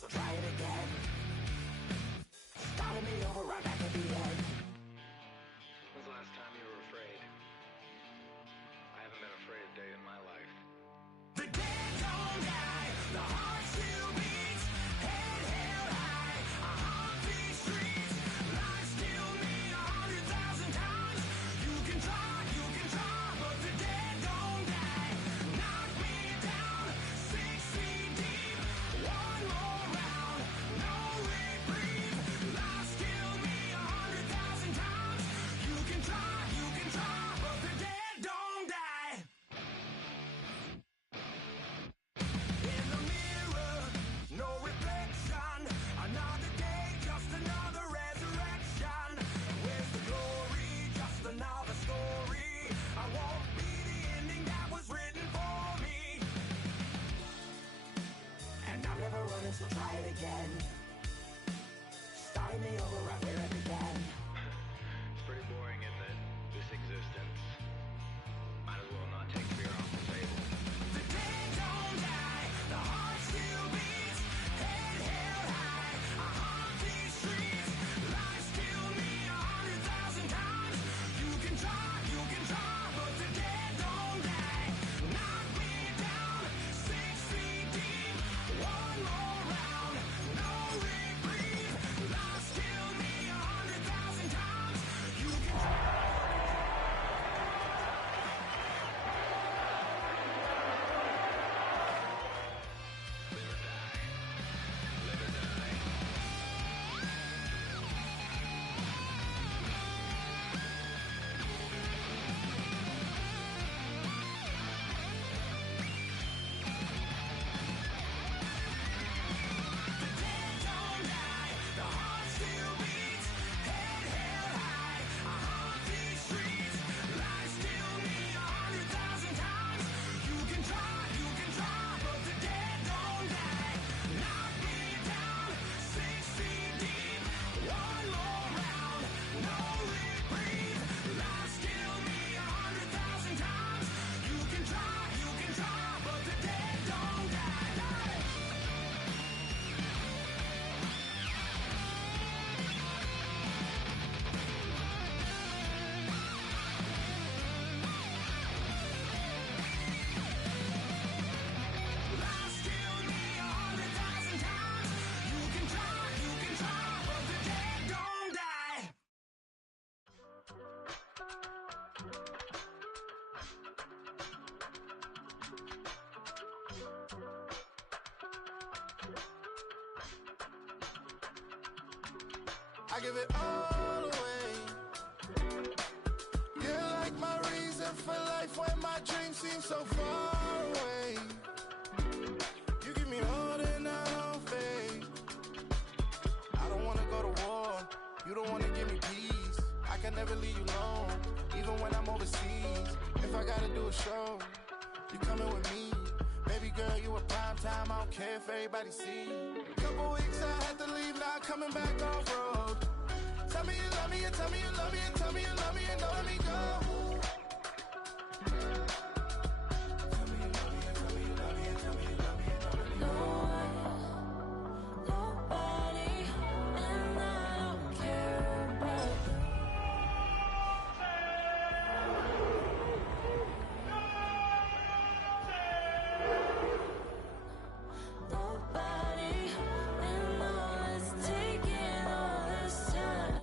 so try it again. Starting me over right back at the end. When's the last time you were afraid? I haven't been afraid a day in my life. The dead don't die, the heart still beats, head held high, I haunt these streets. Lies kill me 100,000 times. You can try, but the dead don't die. Knock me down 6 feet deep. One more round, no reprieve. Lies kill me 100,000 times. You can try, but the dead don't die. In the mirror, no reflection. Another day, just another resurrection. Where's the glory? Just another story. I won't be the ending that was written for me. And I'm never running, so try it again. Starting me over right where it began. It's pretty boring, isn't it? This existence. Might as well not take fear off the table. The dead don't die, the heart still beats, head held high, I haunt these streets. Lies kill me 100,000 times. You can try, but the dead don't die. Knock me down 6 feet deep. One more round, no reprieve. Lies kill me 100,000 times. You can try. Live or die. The dead don't die, the heart still beats, head held high, I haunt these streets. Lies kill me 100,000 times. You can try, but the dead don't die. Knock me down 6 feet deep. One more round, no reprieve. Lies kill me 100,000 times. You can try, but the dead don't die. Lies kill me 100,000 times. You can try, but the dead don't die. I give it all away. You're like my reason for life when my dreams seem so far away. You give me holding out on faith. I don't wanna go to war. You don't wanna give me peace. I can never leave you alone, even when I'm overseas. If I gotta do a show, you coming with me. Baby girl, you a prime time. I don't care if everybody see. Couple weeks I had to leave, now coming back off road. Tell me you love me, and tell me you love me, and tell me you love me, and don't let me go. Tell me you love me, and tell me you love me, and tell me you love me, and don't let me go. Nobody, and I don't care about nobody, and all it's taking all this time.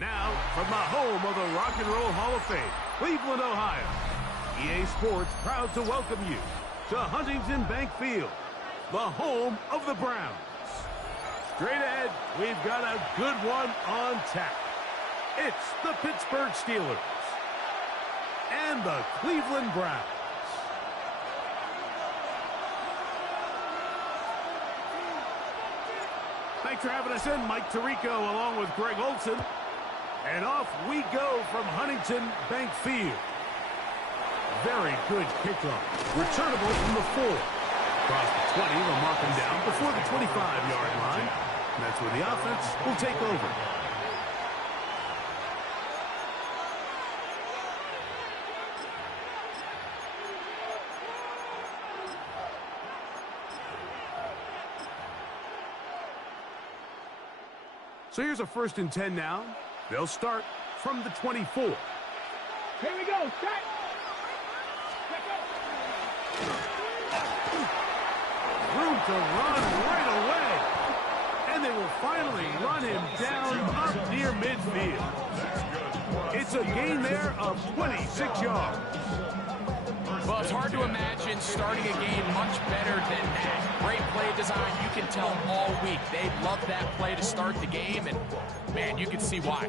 Now, from the home of the Rock and Roll Hall of Fame, Cleveland, Ohio, EA Sports proud to welcome you to Huntington Bank Field, the home of the Browns. Straight ahead, we've got a good one on tap. It's the Pittsburgh Steelers and the Cleveland Browns. Thanks for having us in, Mike Tirico, along with Greg Olson. And off we go from Huntington Bank Field. Very good kickoff. Returnable from the 4. Across the 20, they'll mark him down before the 25-yard line. And that's where the offense will take over. So here's a 1st and 10 now. They'll start from the 24. Here we go. Set. Room to run right away. And they will finally run him down up near midfield. It's a gain there of 26 yards. Well, it's hard to imagine starting a game much better than that. Great play design. You can tell all week they love that play to start the game, and, man, you can see why.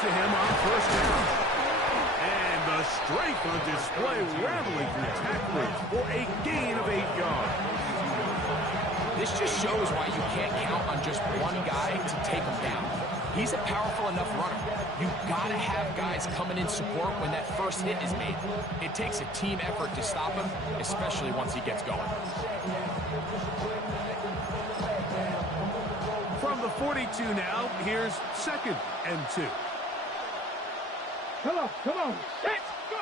To him on 1st down. And the strength on display, rattling through tacklers for a gain of 8 yards. This just shows why you can't count on just one guy to take him down. He's a powerful enough runner. You've got to have guys coming in support when that first hit is made. It takes a team effort to stop him, especially once he gets going. From the 42 now, here's 2nd and 2. Come on. Let's go.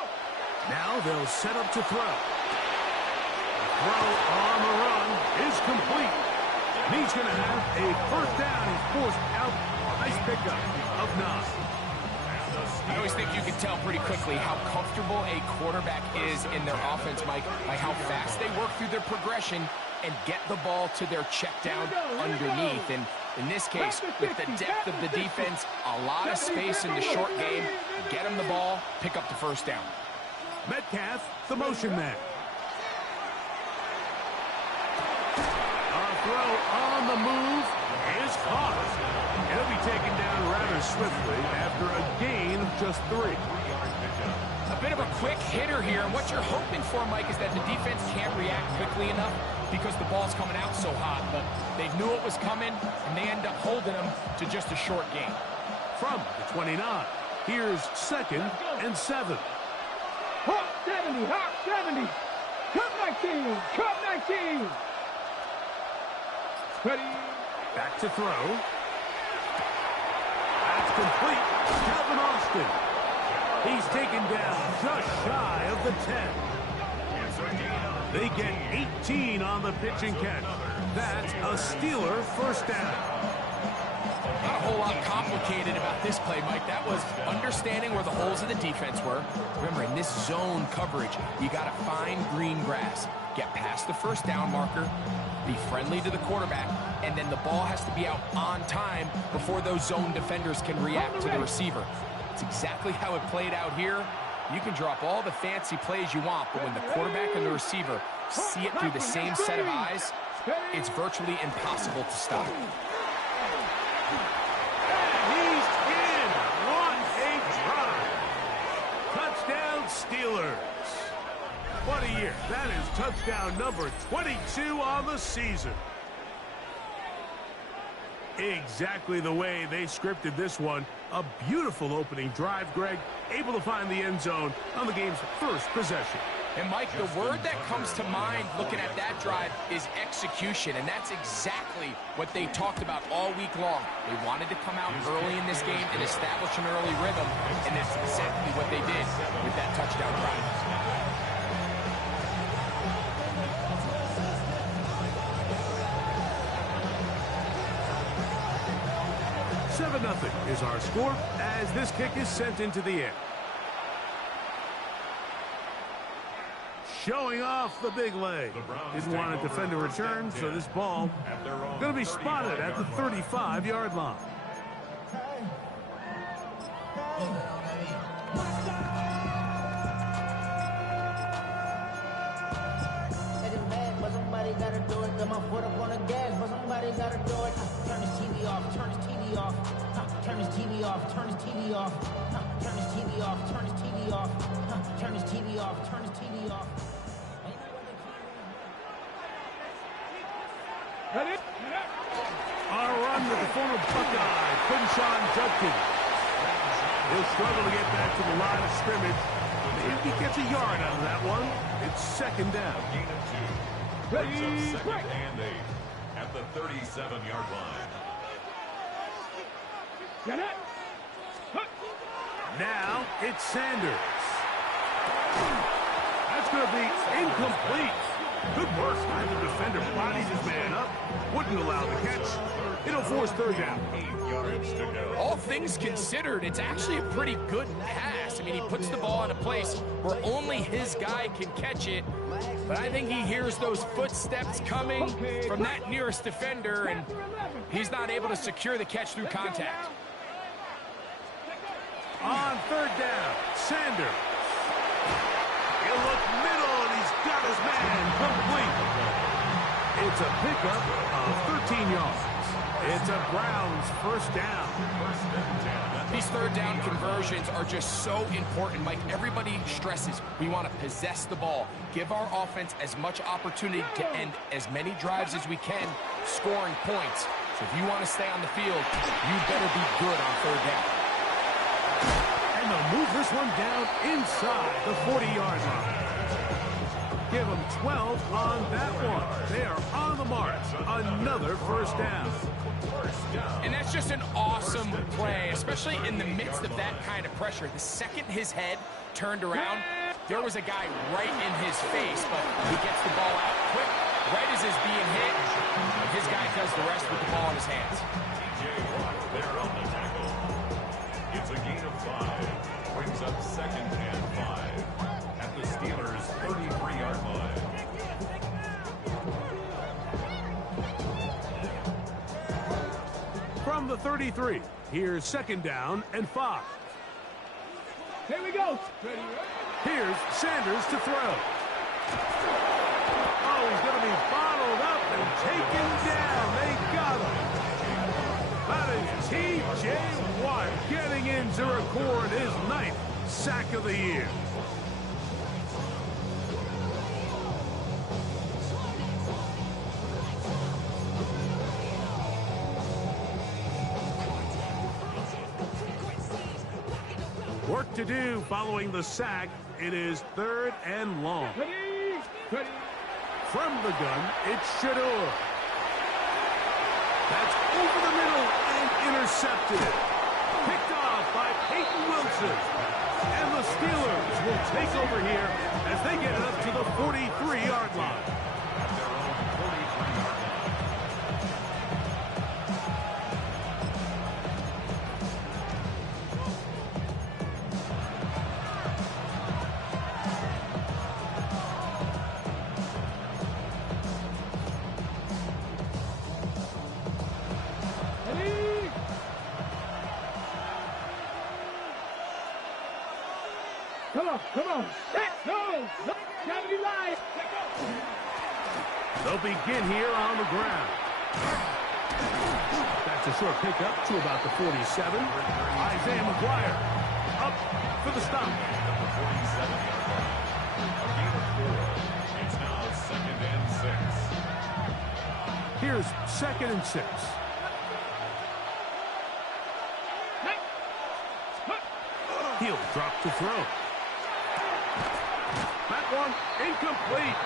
Now they'll set up to throw. The throw on the run is complete. And he's going to have a 1st down. He's forced out. Nice pickup of 9. I always think you can tell pretty quickly how comfortable a quarterback is in their offense, Mike, by how fast they work through their progression and get the ball to their check down underneath. And in this case, with the depth of the defense, a lot of space in the short game, get them the ball, pick up the 1st down. Metcalf, the motion man. A throw on the move is caught. He'll be taken down rather swiftly after a gain of just 3. A bit of a quick hitter here, and what you're hoping for, Mike, is that the defense can't react quickly enough because the ball's coming out so hot, but they knew it was coming, and they end up holding them to just a short gain. From the 29, here's 2nd and 7. Hawk 70. Cut 19. Ready. Back to throw. That's complete. Calvin Austin. He's taken down just shy of the 10. They get 18 on the pitch and catch. That's a Steeler 1st down. Not a whole lot complicated about this play, Mike. That was understanding where the holes of the defense were. Remember, in this zone coverage, you got to find green grass. Get past the 1st down marker, be friendly to the quarterback, and then the ball has to be out on time before those zone defenders can react to the receiver. It's exactly how it played out here. You can drop all the fancy plays you want, but when the quarterback and the receiver see it through the same set of eyes, it's virtually impossible to stop. He's in. What a drive. Touchdown Steelers. What a year. That is touchdown number 22 on the season. Exactly the way they scripted this one. A beautiful opening drive, Greg. Able to find the end zone on the game's 1st possession. And, Mike, the word that comes to mind looking at that drive is execution, and that's exactly what they talked about all week long. They wanted to come out early in this game and establish an early rhythm, and that's exactly what they did with that touchdown drive. 7-0 is our score as this kick is sent into the air. Showing off the big leg. Didn't want to defend a return, so this ball going to be spotted at the 35-yard line. But somebody gotta do it. Got my foot up on the gas, but somebody gotta do it. Turn this TV off, turn this TV off. Turn this TV off, turn this TV off. Turn this TV off, turn this TV off. Turn this TV off, turn this TV off. On a run with the former Buckeye, Quinshawn Judkins. He'll struggle to get back to the line of scrimmage. If he gets a yard out of that one, it's 2nd down. Ready, break. at the 37-yard line. Get it. Now it's Sanders. That's going to be incomplete. Good work by the defender. Bodied his man up. Wouldn't allow the catch. It'll force third down. 8 yards to go. All things considered, it's actually a pretty good pass. I mean, he puts the ball in a place where only his guy can catch it. But I think he hears those footsteps coming from that nearest defender, and he's not able to secure the catch through contact. On third down, Sanders. He'll look middle, and he's got his man complete. It's a pickup of 13 yards. It's a Browns first down. These third down conversions are just so important, Mike. Everybody stresses we want to possess the ball, give our offense as much opportunity to end as many drives as we can, scoring points. So if you want to stay on the field, you better be good on third down. And they'll move this one down inside the 40-yard line. Give them 12 on that one. They are on the mark. Another first down. And that's just an awesome play, especially in the midst of that kind of pressure. The second his head turned around, there was a guy right in his face, but he gets the ball out quick, right as he's being hit. His guy does the rest with the ball in his hands. TJ Watt there on the tackle. It's a gain of 5. Brings up 2nd and 5 at the Steelers' 33-yard line. From the 33, here's 2nd down and 5. Here we go. Here's Sanders to throw. Oh, he's going to be bottled up and taken down. They got him. That is TJ Watt getting in to record his 9th sack of the year. Work to do following the sack. It is 3rd and long. Ready. From the gun, it's Shador. That's over the middle and intercepted. Picked off by Peyton Wilson. And the Steelers will take over here as they get it up to the 43-yard line. At their own 43-yard line. Ready. Come on. Set. Go. Gotta be live. They'll begin here on the ground. That's a short pickup to about the 47. Isaiah McGuire up for the stop. At the 47-yard line. A gain of 4. It's now 2nd and 6. Here's 2nd and 6. He'll drop to throw. That one incomplete.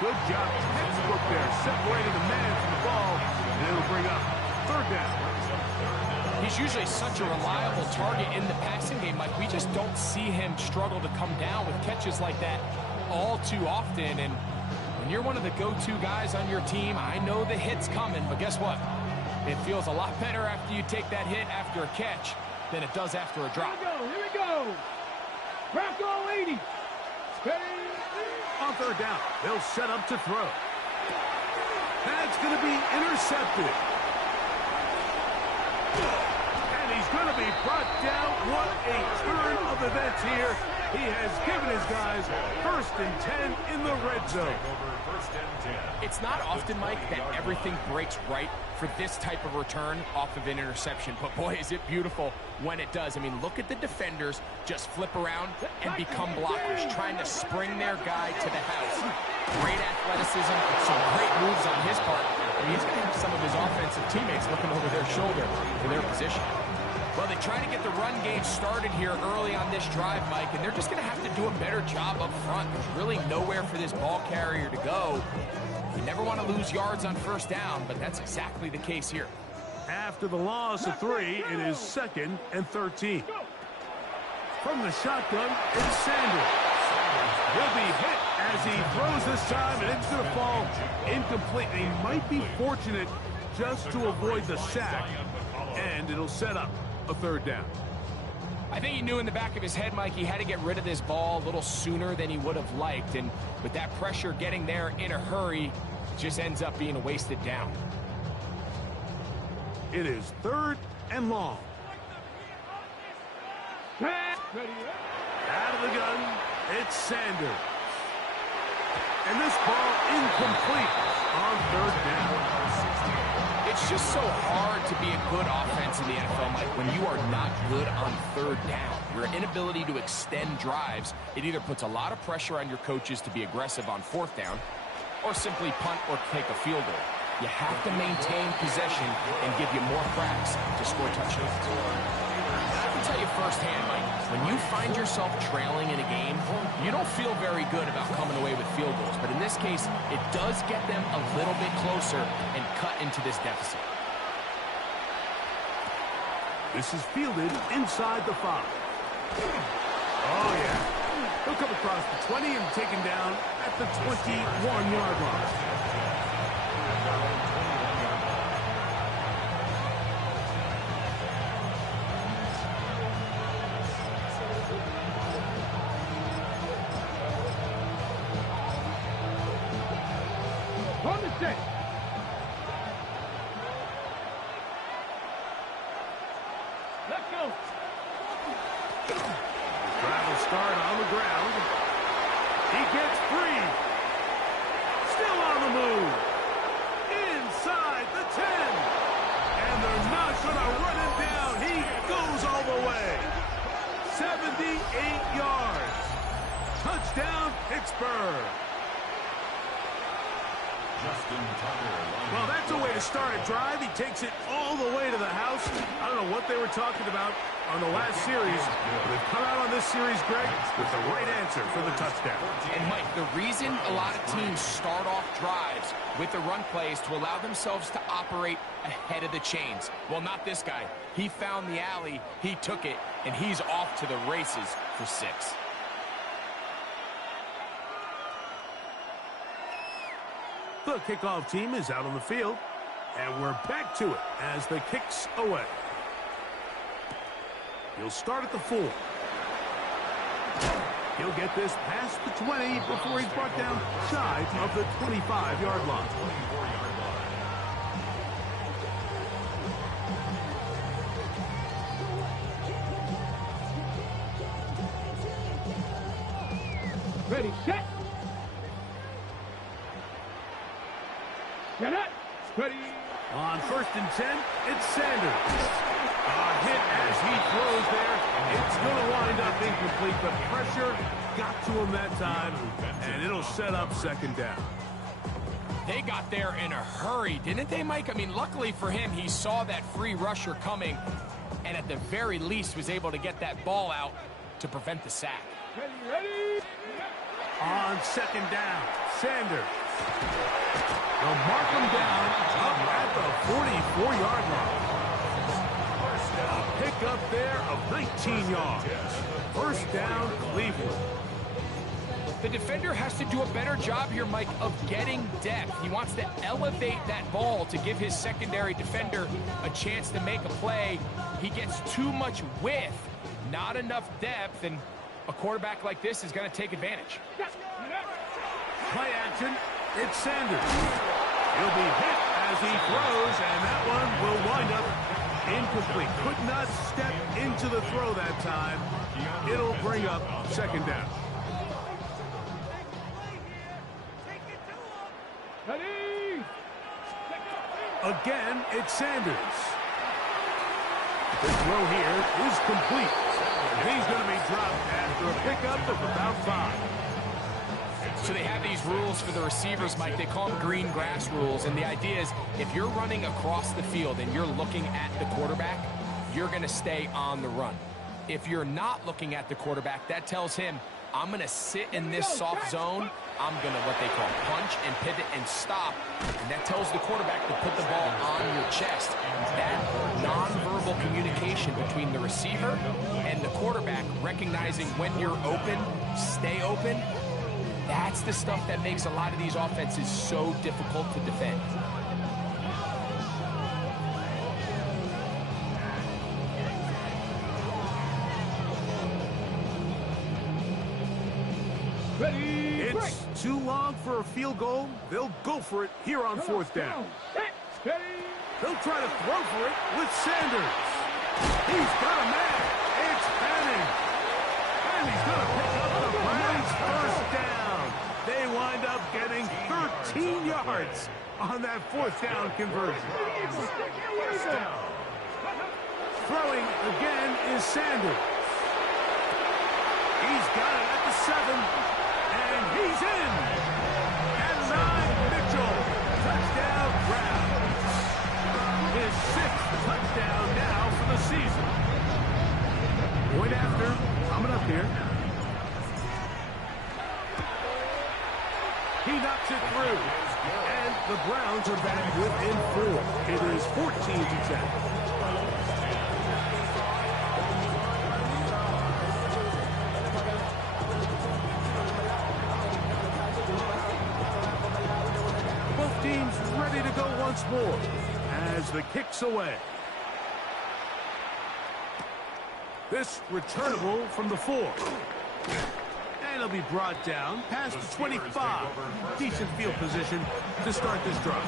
Good job. Textbook there, separating the man from the ball. And it'll bring up 3rd down. He's usually such a reliable target in the passing game. Like, we just don't see him struggle to come down with catches like that all too often. And when you're one of the go-to guys on your team, I know the hit's coming, but guess what? It feels a lot better after you take that hit after a catch than it does after a drop. Here we go. Bronco 80. On 3rd down, they'll set up to throw. That's going to be intercepted. And he's going to be brought down. What a turn of events here. He has given his guys 1st and 10 in the red zone. Over 1st and 10. It's not often, Mike, that everything breaks right for this type of return off of an interception. But boy, is it beautiful when it does. I mean, look at the defenders just flip around and become blockers, trying to spring their guy to the house. Great athleticism, some great moves on his part. I mean, he's going to have some of his offensive teammates looking over their shoulder for their position. Well, they try to get the run game started here early on this drive, Mike, and they're just going to have to do a better job up front. There's really nowhere for this ball carrier to go. You never want to lose yards on first down, but that's exactly the case here. After the loss of 3, it is 2nd and 13. From the shotgun, it's Sanders. He'll be hit as he throws this time, and it's going to fall incomplete. He might be fortunate just to avoid the sack, and it'll set up a 3rd down. I think he knew in the back of his head, Mike, he had to get rid of this ball a little sooner than he would have liked, and with that pressure getting there in a hurry, it just ends up being a wasted down. It is 3rd and long. Out of the gun, it's Sanders. And this ball incomplete on 3rd down. It's just so hard to be a good offense in the NFL, Mike, when you are not good on 3rd down. Your inability to extend drives, it either puts a lot of pressure on your coaches to be aggressive on 4th down or simply punt or take a field goal. You have to maintain possession and give you more cracks to score touchdowns. I can tell you firsthand, Mike, when you find yourself trailing in a game, you don't feel very good about coming away with field goals. But in this case, it does get them a little bit closer and cut into this deficit. This is fielded inside the 5. Oh, yeah. He'll come across the 20 and taken down at the 21-yard line. On the set. Let's go. Drive will start on the ground. He gets free. Still on the move. Inside the 10. And they're not going to run him down. He goes all the way. 78 yards. Touchdown, Pittsburgh. Well, that's a way to start a drive. He takes it all the way to the house. I don't know what they were talking about on the last series, but they've come out on this series, Greg, with the right answer for the touchdown. And, Mike, the reason a lot of teams start off drives with the run plays to allow themselves to operate ahead of the chains. Well, not this guy. He found the alley, he took it, and he's off to the races for 6. The kickoff team is out on the field, and we're back to it as the kick's away. He'll start at the 4. He'll get this past the 20 before he's brought down shy of the 25-yard line. Ready, set. Get it. Ready. On 1st and 10, it's Sanders. Hit as he throws there. It's going to wind up incomplete. The pressure got to him that time, and it'll set up 2nd down. They got there in a hurry, didn't they, Mike? I mean, luckily for him, he saw that free rusher coming, and at the very least was able to get that ball out to prevent the sack. Ready. On 2nd down, Sanders. They'll mark him down up at the 44-yard line. A pick up there of 19 yards. 1st down, Cleveland. The defender has to do a better job here, Mike, of getting depth. He wants to elevate that ball to give his secondary defender a chance to make a play. He gets too much width, not enough depth, and a quarterback like this is going to take advantage. Play action, it's Sanders. He'll be hit as he throws, and that one will wind up incomplete. Could not step into the throw that time. It'll bring up 2nd down. Ready. Again, it's Sanders. The throw here is complete. And he's going to be dropped after a pickup of about 5. So they have these rules for the receivers, Mike. They call them green grass rules. And the idea is if you're running across the field and you're looking at the quarterback, you're going to stay on the run. If you're not looking at the quarterback, that tells him, I'm going to sit in this soft zone. I'm going to, what they call, punch and pivot and stop. And that tells the quarterback to put the ball on your chest. That nonverbal communication between the receiver and the quarterback, recognizing when you're open, stay open, that's the stuff that makes a lot of these offenses so difficult to defend. It's too long for a field goal. They'll go for it here on fourth down. They'll try to throw for it with Sanders. He's got a man. It's Manning. And he's going to pick up the Browns' first down. They wind up getting 13 yards on that fourth down conversion. Throwing again is Sanders. He's got it at the 7. And he's in. And 9, Mitchell. Touchdown, Browns. His 6th touchdown now for the season. Point after, coming up here. He knocks it through. And the Browns are back within 4. It is 14-10. Teams ready to go once more as the kick's away. This returnable from the 4. And it'll be brought down past the 25. Decent field position to start this drive.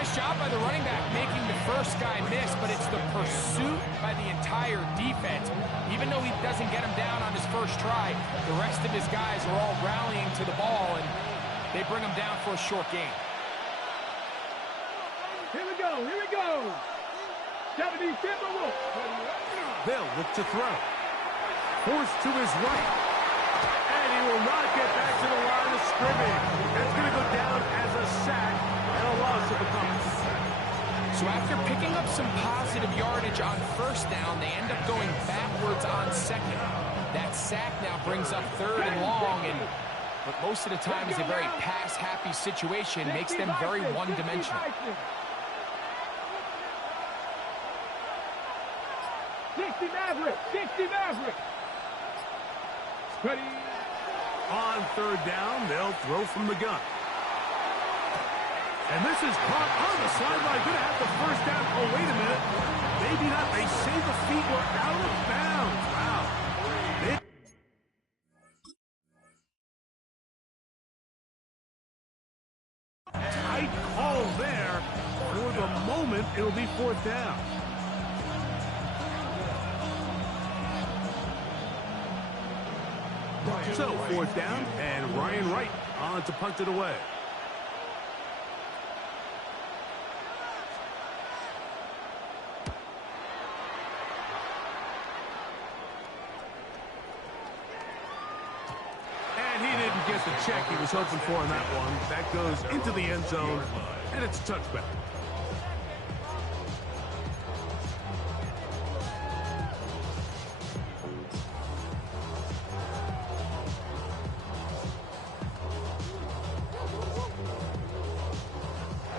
Nice job by the running back making the first guy miss, but it's the pursuit by the entire defense. Even though he doesn't get him down on his first try, the rest of his guys are all rallying to the ball, and they bring him down for a short gain. Here we go, here we go. 70 Timberwolves. They'll look to throw. Forced to his right. And he will not get back to the line of scrimmage. That's going to go down as a sack and a loss of a couple. So after picking up some positive yardage on first down, they end up going backwards on second. That sack now brings up 3rd and long, and but most of the time is a very pass-happy situation, makes them very one-dimensional. 60 Maverick, 60 Maverick. Ready. On 3rd down, they'll throw from the gun. And this is caught on the sideline. Going to have the first down. Oh, wait a minute. Maybe not. They say the feet were out of bounds. Wow. Tight call there. For the moment, it'll be 4th down. So 4th down, and Ryan Wright on to punt it away. And he didn't get the check he was hoping for on that one. That goes into the end zone, and it's a touchback.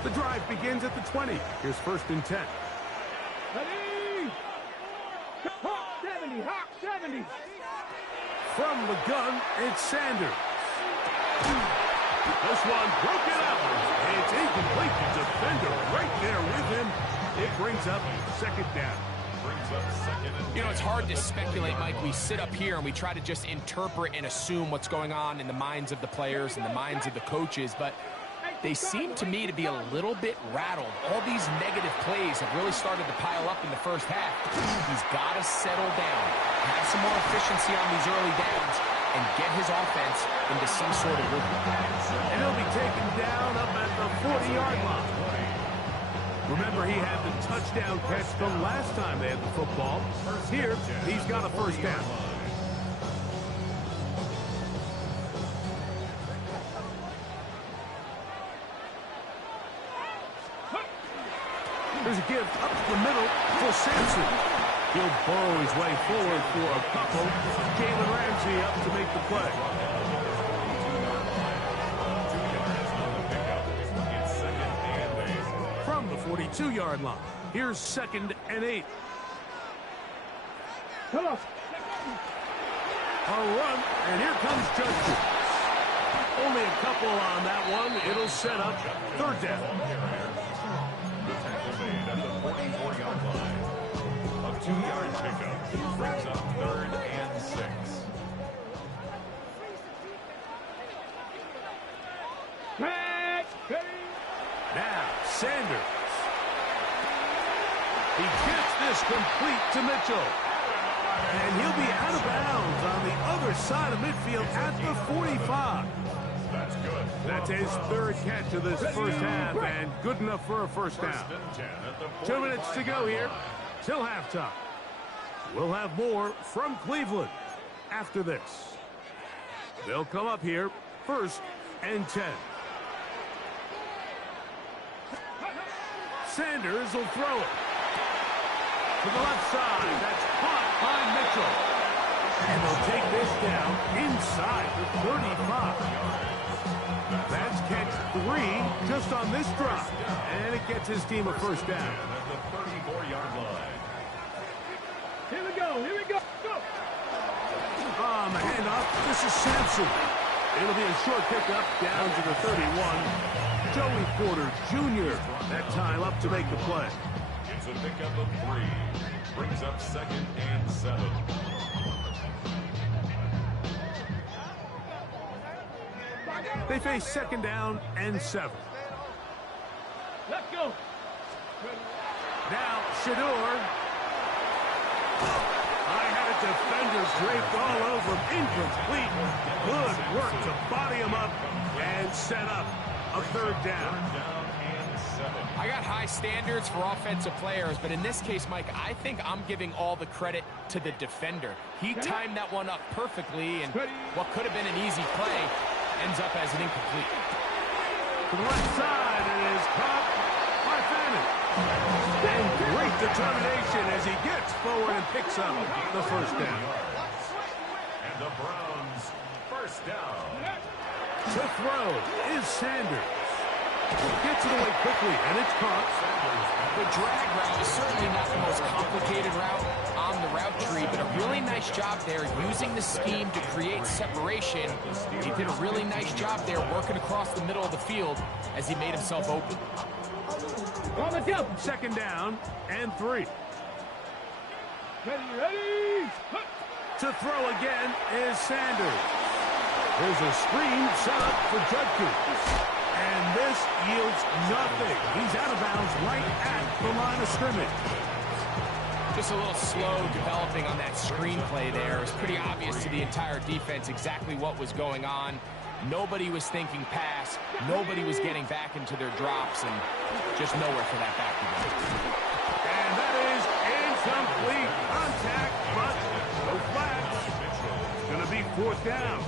The drive begins at the 20. Here's 1st and 10. Ready. Hawk 70, Hawk 70. From the gun, it's Sanders. This one broken up. It's incomplete. The defender right there with him. It brings up 2nd down. You know, it's hard to speculate, Mike. We sit up here and we try to just interpret and assume what's going on in the minds of the players and the minds of the coaches, but they seem to me to be a little bit rattled. All these negative plays have really started to pile up in the first half. He's got to settle down, have some more efficiency on these early downs, and get his offense into some sort of rhythm. And he'll be taken down up at the 40-yard line. Remember, he had the touchdown catch the last time they had the football. Here, he's got a first down. There's a give up the middle for Sampson. He'll burrow his way forward for a couple. Jalen Ramsey up to make the play. From the 42-yard line, here's 2nd and 8. Come on. A run, and here comes Judkins. Only a couple on that one. It'll set up 3rd down. The tackle made at the 44-yard line. A 2-yard pickup brings up 3rd and 6. Now, Sanders. He gets this complete to Mitchell. And he'll be out of bounds on the other side of midfield at the 45. That's good. That's his 3rd catch of this first half, and good enough for a first down. 1st and 10 at the 2 minutes to go here till halftime. We'll have more from Cleveland after this. They'll come up here 1st and 10. Sanders will throw it to the left side. That's caught by Mitchell. And they'll take this down inside the 35. That's catch 3 just on this drop. And it gets his team a first down. At the 34-yard line. Here we go. Here we go. Go. On the handoff, this is Sampson. It'll be a short pickup down to the 31. Joey Porter Jr. that time up to make the play. It's a pickup of 3. Brings up 2nd and 7. They face 2nd down and 7. Let's go. Now, Shador. I had a defender draped all over him. Incomplete. Good work to body him up and set up a 3rd down. I got high standards for offensive players, but in this case, Mike, I think I'm giving all the credit to the defender. He timed that one up perfectly, and what could have been an easy play ends up as an incomplete. To the left side, it is caught by Fannin. And great determination as he gets forward and picks up the first down. And the Browns, first down. To throw is Sanders. Gets it away quickly, and it's caught. The drag route is certainly not the most complicated route on the route tree, but a really nice job there using the scheme to create separation. He did a really nice job there working across the middle of the field as he made himself open. On the jump. 2nd down and 3. Ready. To throw again is Sanders. There's a screen set up for Judkins. And this yields nothing. He's out of bounds right at the line of scrimmage. Just a little slow developing on that screenplay there. It was pretty obvious to the entire defense exactly what was going on. Nobody was thinking pass. Nobody was getting back into their drops, and just nowhere for that back to go. And that is incomplete contact, but no flags. It's going to be 4th down.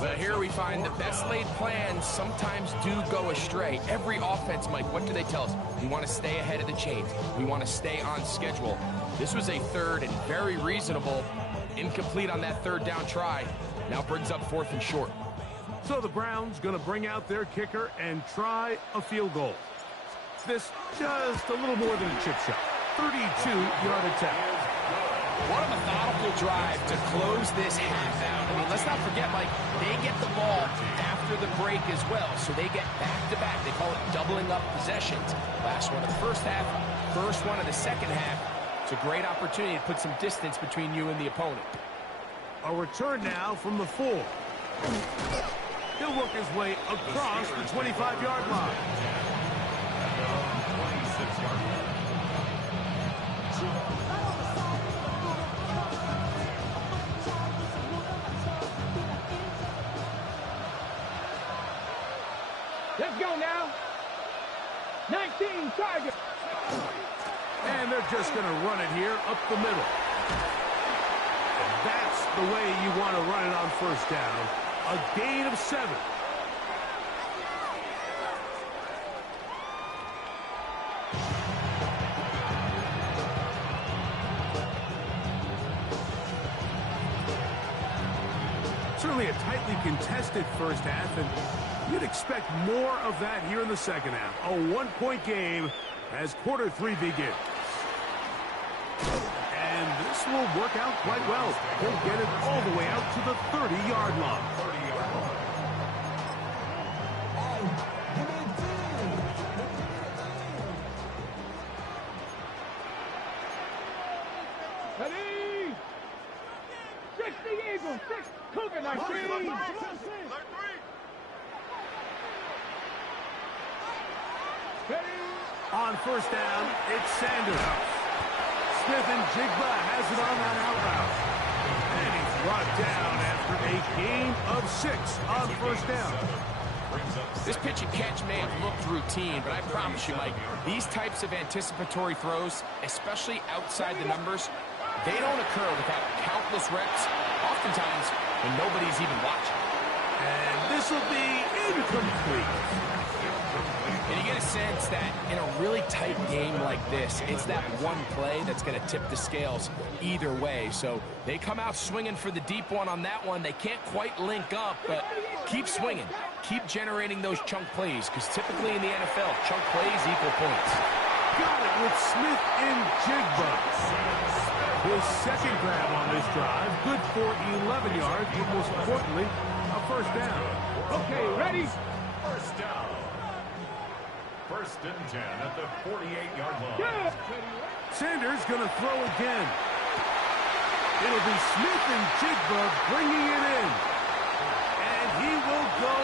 But here we find the best laid plans sometimes do go astray. Every offense, Mike, what do they tell us? We want to stay ahead of the chains. We want to stay on schedule. This was a 3rd and very reasonable. Incomplete on that 3rd down try. Now brings up 4th and short. So the Browns going to bring out their kicker and try a field goal. This just a little more than a chip shot. 32-yard attempt. What a methodical drive to close this half out. I mean, let's not forget, Mike, they get the ball after the break as well, so they get back-to-back. They call it doubling up possessions. Last one of the first half, first one of the second half. It's a great opportunity to put some distance between you and the opponent. A return now from the 4. He'll work his way across the 25-yard line. 26-yard line. go now. 19 target. And they're just going to run it here up the middle. And that's the way you want to run it on first down. A gain of 7. Certainly a tightly contested first half, and you'd expect more of that here in the second half. A 1-point game as quarter 3 begins. And this will work out quite well. He'll get it all the way out to the 30-yard line. Ready? 6 the Eagles, 6 Cougar 19. On first down, it's Sanders. Smith and Jigba has it on that out route. And he's brought down after a gain of 6 on first down. This pitch and catch may have looked routine, but I promise you, Mike, these types of anticipatory throws, especially outside the numbers, they don't occur without countless reps, oftentimes when nobody's even watching. And this will be incomplete. And you get a sense that in a really tight game like this, it's that one play that's going to tip the scales either way. So they come out swinging for the deep one on that one. They can't quite link up, but keep swinging. Keep generating those chunk plays, because typically in the NFL, chunk plays equal points. Got it with Smith and Jigba. His second grab on this drive, good for 11 yards, but most importantly, a first down. Okay, ready? First down. First and 10 at the 48-yard line. Yeah. Sanders going to throw again. It'll be Smith and Jigba bringing it in. And he will go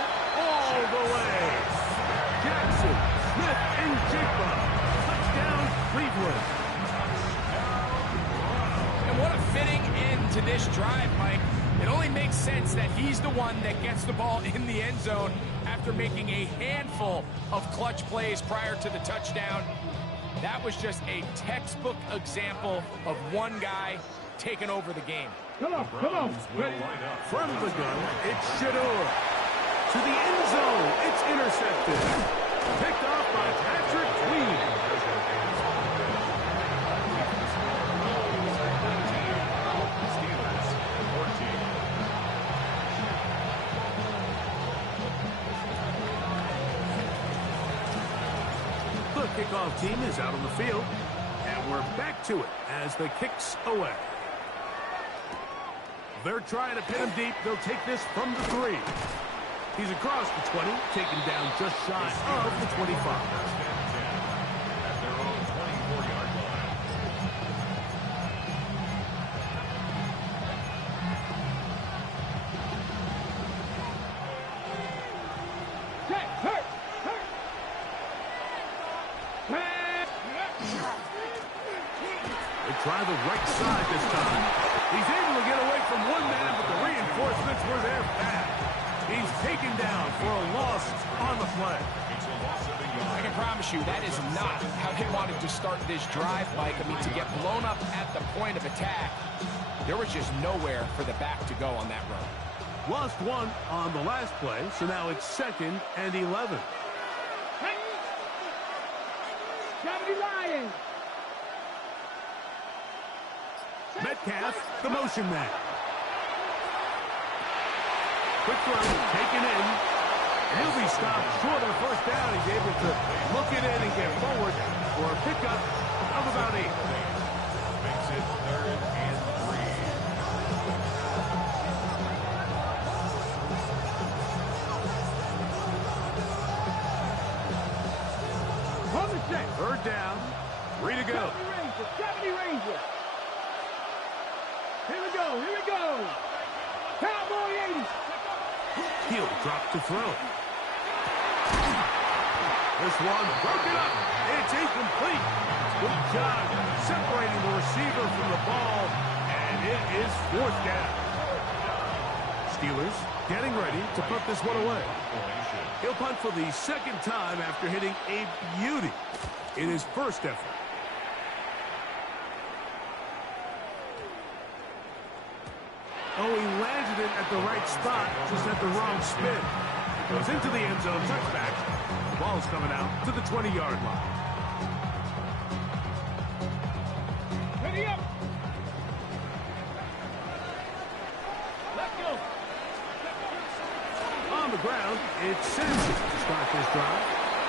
all the way. Jackson, Smith, and Jigba. Touchdown, Cleveland. And what a fitting end to this drive, Mike. It only makes sense that he's the one that gets the ball in the end zone after making a handful of clutch plays prior to the touchdown. That was just a textbook example of one guy taking over the game. Come on, come on. Ready? From the gun, it's Shador. To the end zone, it's intercepted. Picked off by Patrick Queen. The kickoff team is out on the field, and we're back to it as the kick's away. They're trying to pin him deep. They'll take this from the 3. He's across the 20, taken down just shy of the 25. At their own 24-yard line. Check, hurt, hurt. They try the right side this time. He's able to get away from one man, but the reinforcements were there fast. He's taken down for a loss on the play. It's a loss of a yard. I can promise you that is not how they wanted to start this drive, Mike. I mean, to get blown up at the point of attack, there was just nowhere for the back to go on that run. Lost 1 on the last play, so now it's 2nd and 11. Hey. 70 Lions. Metcalf, the motion man. Quick throw, taken in. He'll be stopped short of the first down. He's able to look it in and get forward for a pickup of about 8. Makes it 3rd and 3. On the set. 3rd down, 3 to go. 70 Ranger. Here we go, here we go. Cowboy 80. He'll drop to throw. This one broken up. It's incomplete. Good job separating the receiver from the ball, and it is 4th down. Steelers getting ready to put this one away. He'll punt for the second time after hitting a beauty in his first effort. Oh, he landed it at the right spot, just at the wrong spin. Goes into the end zone, touchback. The ball's coming out to the 20-yard line. Ready up. Let's go. On the ground, it's Simpson to start this drive.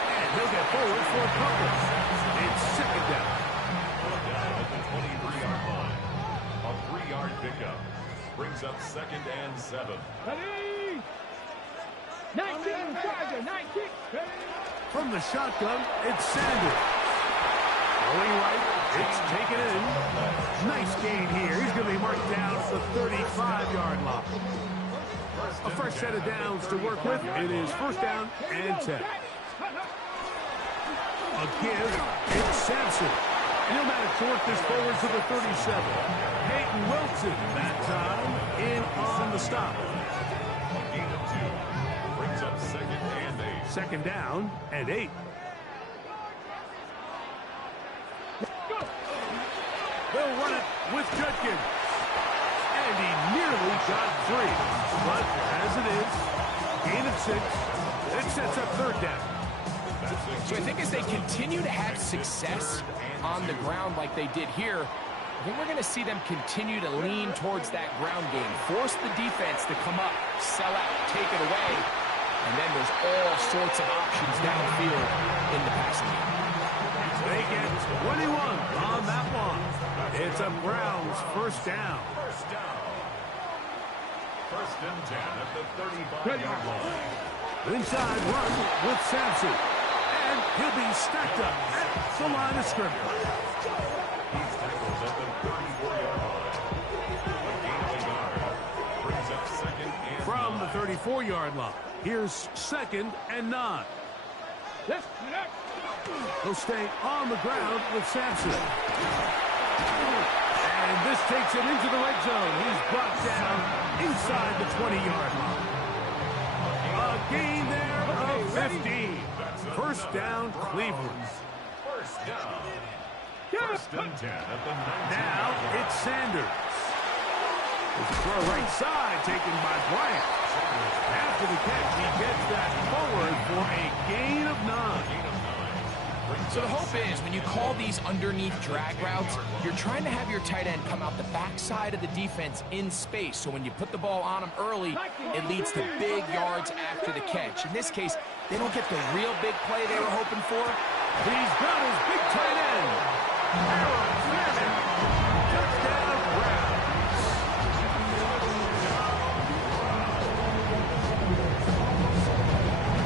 And he'll get forward for a couple. It's second down. At the 23-yard line. A 3-yard pickup. Brings up 2nd and 7. Ready. 19, Charger, 19. Ready. From the shotgun, it's Sanders. Going right, it's taken in. Nice gain here. He's going to be marked down at the 35-yard line. A fresh set of downs to work with. It is first down and 10. A give, it's Sampson. And he'll manage to work this forward to the 37. Peyton Wilson, that time, in on the stop. A gain of 2. Brings up 2nd and 8. Second down and 8. They'll run it with Judkins. And he nearly got 3. But as it is, gain of 6. It sets up third down. So I think as they continue to have success on the ground like they did here, I think we're going to see them continue to lean towards that ground game, force the defense to come up, sell out, take it away, and then there's all sorts of options downfield in the passing game. They get 21 on that one. It's a Browns first down. First down. First and 10 at the 35-yard line. Inside run with Sampson. And he'll be stacked up at the line of scrimmage. He's tackled at the 34-yard line. A gain of a yard. Brings up 2nd and 9. From the 34-yard line, here's 2nd and 9. Let's get up. He'll stay on the ground with Sampson. And this takes him into the red zone. He's brought down inside the 20-yard line. A gain there of 15. First down, Cleveland. First down. First and 10 at the 19. Now it's Sanders. It's a throw right side taken by Bryant. After the catch, he gets that forward for a gain of 9. So the hope is when you call these underneath drag routes, you're trying to have your tight end come out the backside of the defense in space. So when you put the ball on him early, it leads to big yards after the catch. In this case, they don't get the real big play they were hoping for. He's got his big tight end. Touchdown, Browns.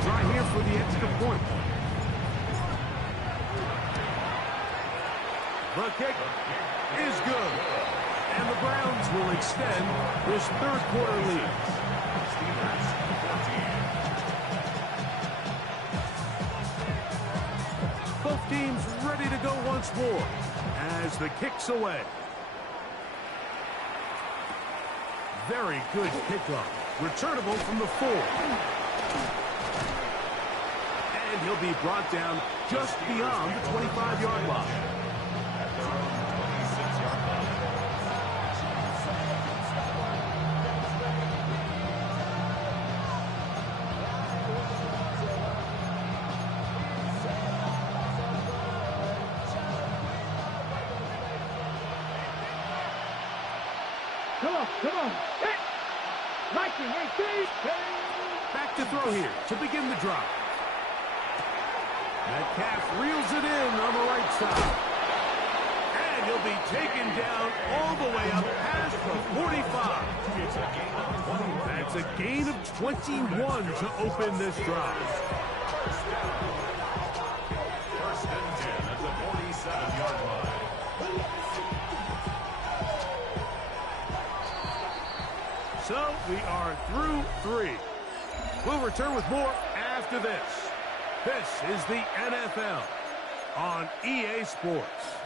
Try here for the extra point. The kick is good. And the Browns will extend this third quarter lead. Steelers 14. Both teams ready to go once more as the kick's away. Very good kickoff. Returnable from the 4. And he'll be brought down just beyond the 25-yard line. At their own 26-yard line. Come on. Hit. Viking, 18. Back to throw here to begin the drive. Metcalf reels it in on the right side. And he'll be taken down all the way up past the 45. It's a gain of 21. That's a gain of 21 to open this drive. First down. First and 10 at the 47-yard line. So we are through 3. We'll return with more after this. This is the NFL on EA Sports.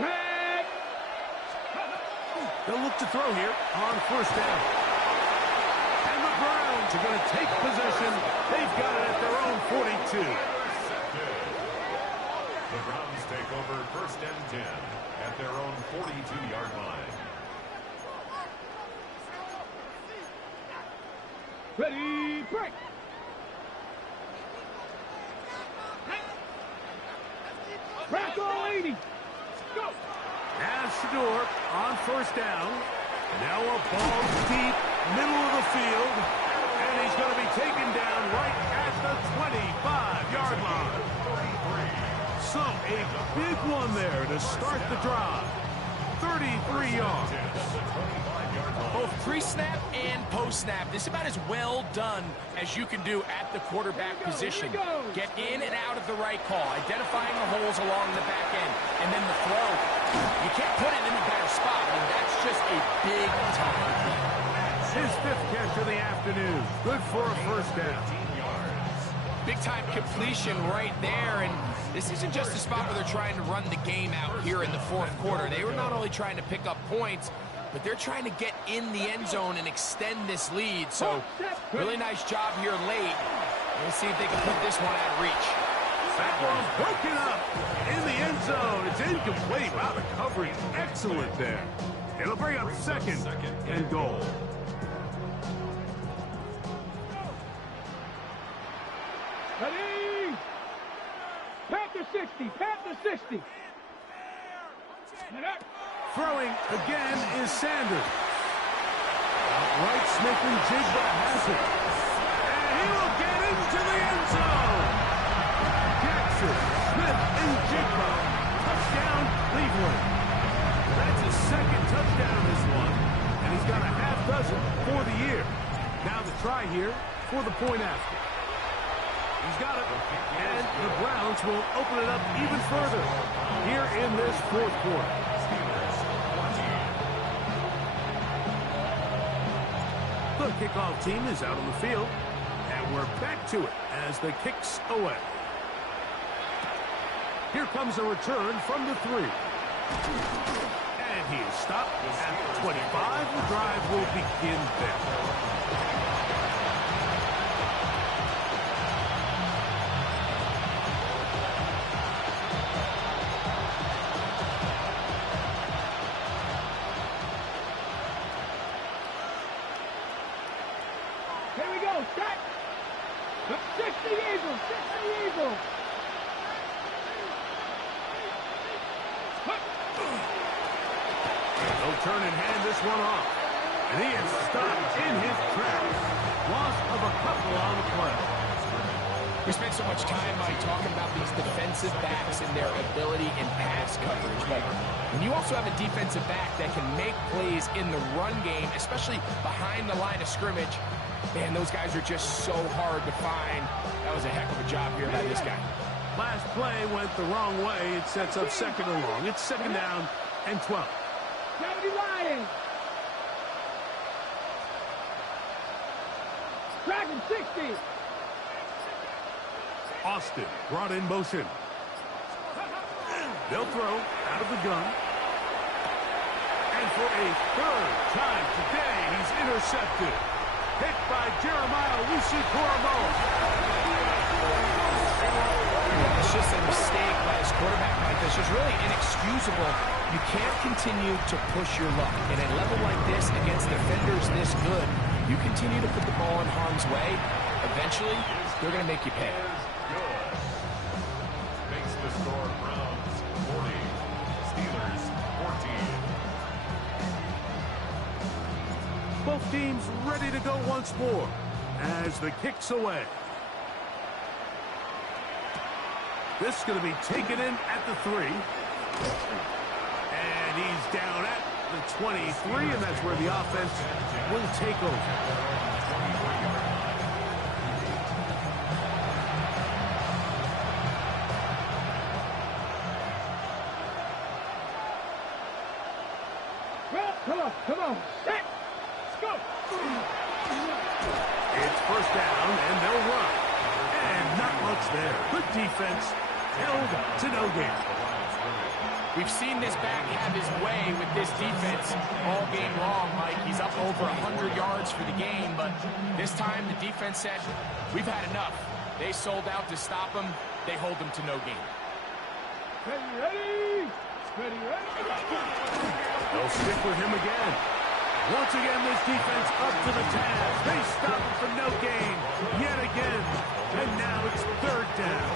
Back. They'll look to throw here on first down. And the Browns are going to take possession. They've got it at their own 42. The Browns take over first and 10 at their own 42-yard line. Ready, break. Back all 80. Go. As Shador on first down. Now a ball deep, middle of the field. And he's going to be taken down right at the 25-yard line. So a big one there to start the drive. 33 yards. Both pre-snap and post-snap. This is about as well done as you can do at the quarterback position. Get in and out of the right call, identifying the holes along the back end, and then the throw. You can't put it in a better spot. I mean, that's just a big-time play. His fifth catch of the afternoon. Good for a first down. Big-time completion right there, and this isn't just a spot where they're trying to run the game out here in the fourth quarter. They were not only trying to pick up points, but they're trying to get in the end zone and extend this lead. So, really nice job here late. We'll see if they can put this one out of reach. That ball's broken up in the end zone. It's incomplete. Wow, the coverage excellent there. It'll bring up second and goal. Ready. Panther 60. Panther 60. Throwing again is Sanders. Outright Smith and Jigba has it. And he will get into the end zone. Jackson, Smith, and Jigba. Touchdown, Cleveland. That's his second touchdown this one. And he's got a half dozen for the year. Now the try here for the point after. He's got it. And the Browns will open it up even further here in this fourth quarter. The kickoff team is out on the field, and we're back to it as the kicks away. Here comes a return from the 3. And he is stopped at the 25. The drive will begin there. Here we go. Set. 60 Eagles. 60 Eagles. They'll turn and hand this one off. And he is stopped in his tracks. Loss of a couple on the play. We spent so much time, Mike, talking about these defensive backs and their ability in pass coverage. But when you also have a defensive back that can make plays in the run game, especially behind the line of scrimmage, man, those guys are just so hard to find. That was a heck of a job here by this guy. Last play went the wrong way. It sets up second and long. It's second down and 12. 70 Lions. Dragon 60. Austin brought in motion. They'll throw out of the gun. And for a third time today, he's intercepted. Picked by Jeremiah Wusu-Koromoa. It's just a mistake by his quarterback, Mike. That's just really inexcusable. You can't continue to push your luck. And at a level like this, against defenders this good, you continue to put the ball in harm's way. Eventually, they're going to make you pay. Makes the score Browns 40, Steelers 14. Both teams ready to go once more as the kick's away. This is going to be taken in at the 3. And he's down at the 23, and that's where the offense will take over. Come on. Set. Let's go. It's first down, and they'll run. And not much there. Good defense. Held to no gain. We've seen this back have his way with this defense all game long, Mike. He's up over 100 yards for the game, but this time the defense said, we've had enough. They sold out to stop him. They hold him to no gain. Ready? Ready, ready? They'll stick with him again. Once again, this defense up to the task. They stop him for no gain yet again. And now it's third down.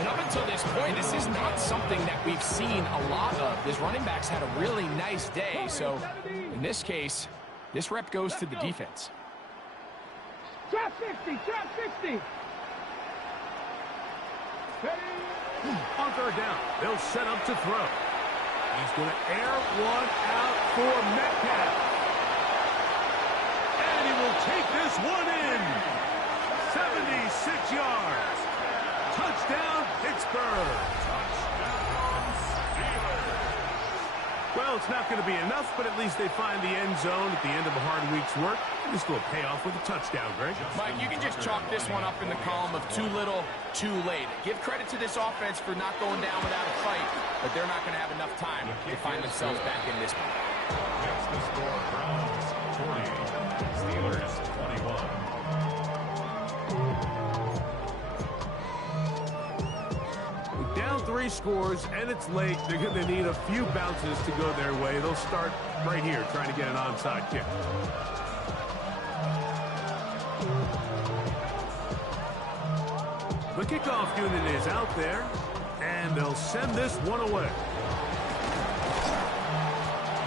And up until this point, this is not something that we've seen a lot of. This running back's had a really nice day. So in this case, this rep goes to the defense. Trap 60, trap 60. On third down, they'll set up to throw. He's going to air one out for Metcalf. And he will take this one in. 76 yards. Touchdown, Pittsburgh. Well, it's not going to be enough, but at least they find the end zone at the end of a hard week's work. This will pay off with a touchdown, Greg. Mike, you can just chalk this one up in the column of too little, too late. Give credit to this offense for not going down without a fight, but they're not going to have enough time to find themselves back in this one. That's the score. Browns 40, Steelers 21. Down 3 scores, and it's late. They're going to need a few bounces to go their way. They'll start right here, trying to get an onside kick. The kickoff unit is out there, and they'll send this one away.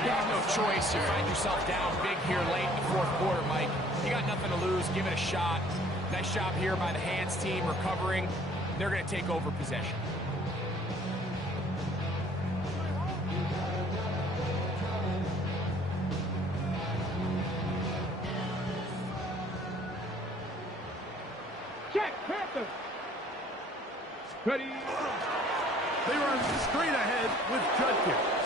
You have no choice. You find yourself down big here late in the fourth quarter, Mike. You got nothing to lose. Give it a shot. Nice job here by the hands team recovering. They're going to take over possession. Check, Panther. Ready? They run straight ahead with Judkins.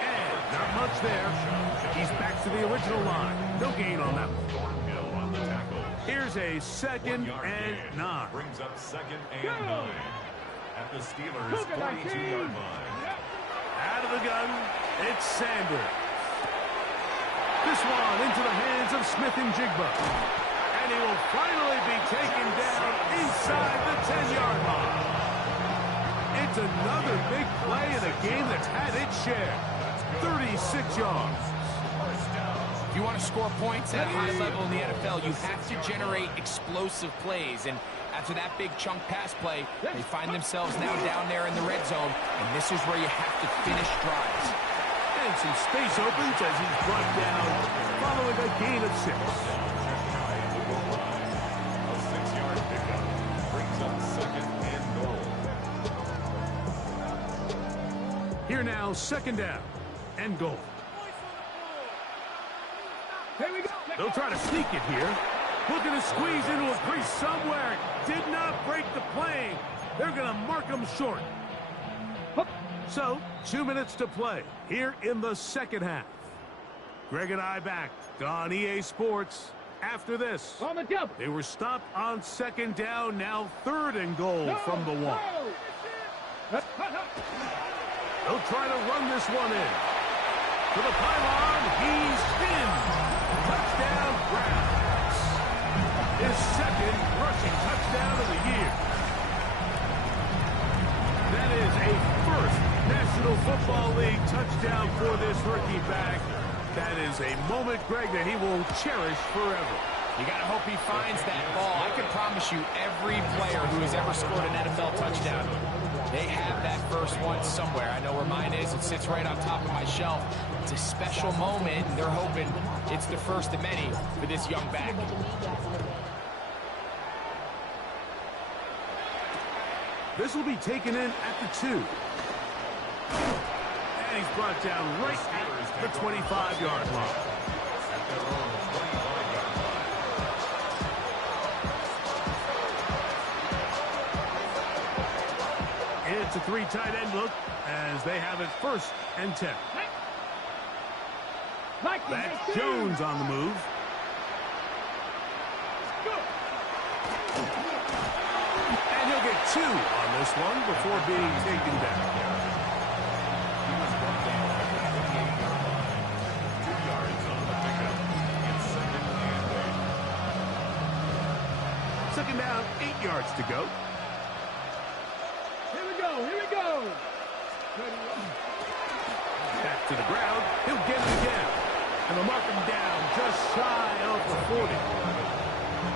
And not much there. He's back to the original line. No gain on that one. Thornhill on the tackle. Here's a 2nd and 9. Brings up 2nd and 9 at the Steelers' 42-yard line. Out of the gun, it's Sanders. This one into the hands of Smith and Jigba. And he will finally be taken down inside the 10-yard line. It's another big play in a game that's had its share. 36 yards. If you want to score points at a high level in the NFL, you have to generate explosive plays. And after that big chunk pass play, they find themselves now down there in the red zone. And this is where you have to finish drives. And some space opens as he's brought down following a gain of 6. A 6-yard pickup brings up 2nd and goal. Here now, 2nd down and goal. Here we go. They'll try to sneak it here. Looking to squeeze into a crease somewhere. Did not break the plane. They're going to mark him short. So, 2 minutes to play here in the second half. Greg and I back on EA Sports after this. On the double. They were stopped on 2nd down, now 3rd and goal from the 1. They'll try to run this one in. To the pylon, he's in. Touchdown, Browns. His 2nd rushing touchdown of the year. That is a first National Football League touchdown for this rookie back. That is a moment, Greg, that he will cherish forever. You got to hope he finds that ball. I can promise you every player who has ever scored an NFL touchdown, they have that first one somewhere. I know where mine is. It sits right on top of my shelf. It's a special moment, and they're hoping it's the first of many for this young back. This will be taken in at the 2. And he's brought down right at the 25-yard line. At their own 25-yard line. It's a 3 tight end look as they have it 1st and 10. That's Jones on the move. And he'll get 2 on this one before being taken down. Second down, 8 yards to go. Here we go, here we go. Back to the ground. He'll get it again. And they'll mark him down just shy of the 40.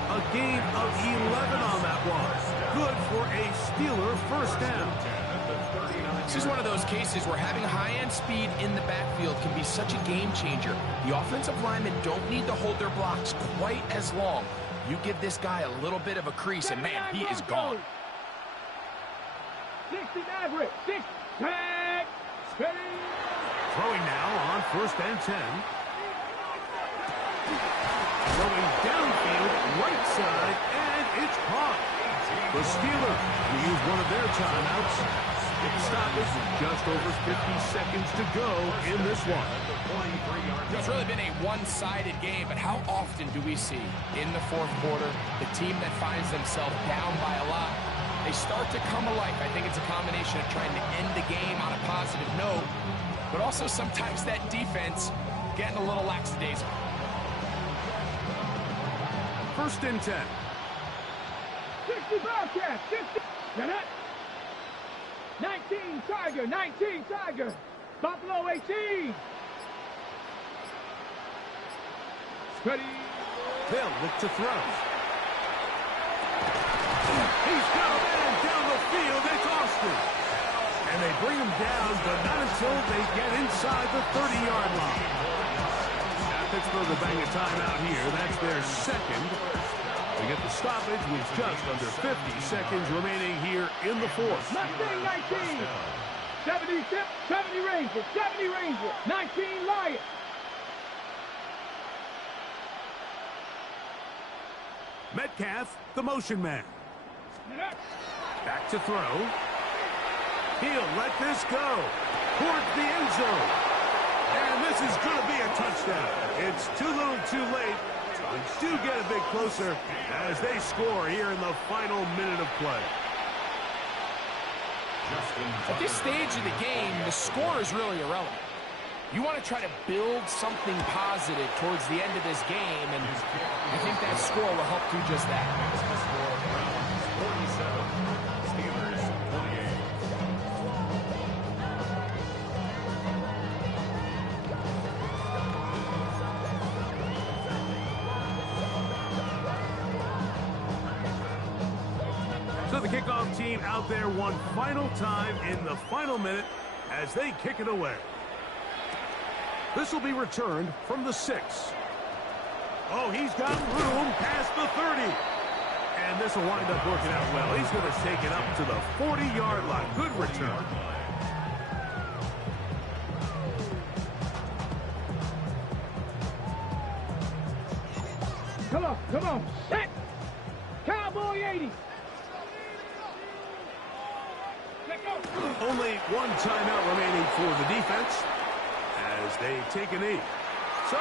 A gain of 11 on that one. Good for a Steeler first down. This is one of those cases where having high-end speed in the backfield can be such a game changer. The offensive linemen don't need to hold their blocks quite as long. You give this guy a little bit of a crease, and man, he is gone. 60 Maverick, 6, tag, steady. Throwing now on first and 10. Throwing downfield, right side, and it's caught. The Steelers will use one of their timeouts. Stoppage with just over 50 seconds to go in this one. It's really been a one-sided game, but how often do we see in the fourth quarter the team that finds themselves down by a lot, they start to come alive? I think it's a combination of trying to end the game on a positive note, but also sometimes that defense getting a little lackadaisical. First and 10. 60 Bobcat, 60. Get it. 19 Tiger, 19 Tiger. Buffalo 18. Steady. They'll look to throw. He's got a man down the field. It's Austin. And they bring him down, but not until they get inside the 30-yard line. Now Pittsburgh will bang a timeout here. That's their second. They get the stoppage with just under 50 seconds remaining here in the fourth. Mustang 19. 70 Tip, 70 Ranger, 70 Ranger, 19 Lion. Metcalf, the motion man. Back to throw. He'll let this go towards the end zone. And this is going to be a touchdown. It's too little too late. We do get a bit closer as they score here in the final minute of play. At this stage of the game, the score is really irrelevant. You want to try to build something positive towards the end of this game, and I think that score will help do just that. 47, Steelers 28. So the kickoff team out there one final time in the final minute as they kick it away. This will be returned from the 6. Oh, he's got room past the 30. And this will wind up working out well. He's going to take it up to the 40-yard line. Good return. Come on, set. Cowboy 80. Only one timeout remaining for the defense as they take a knee.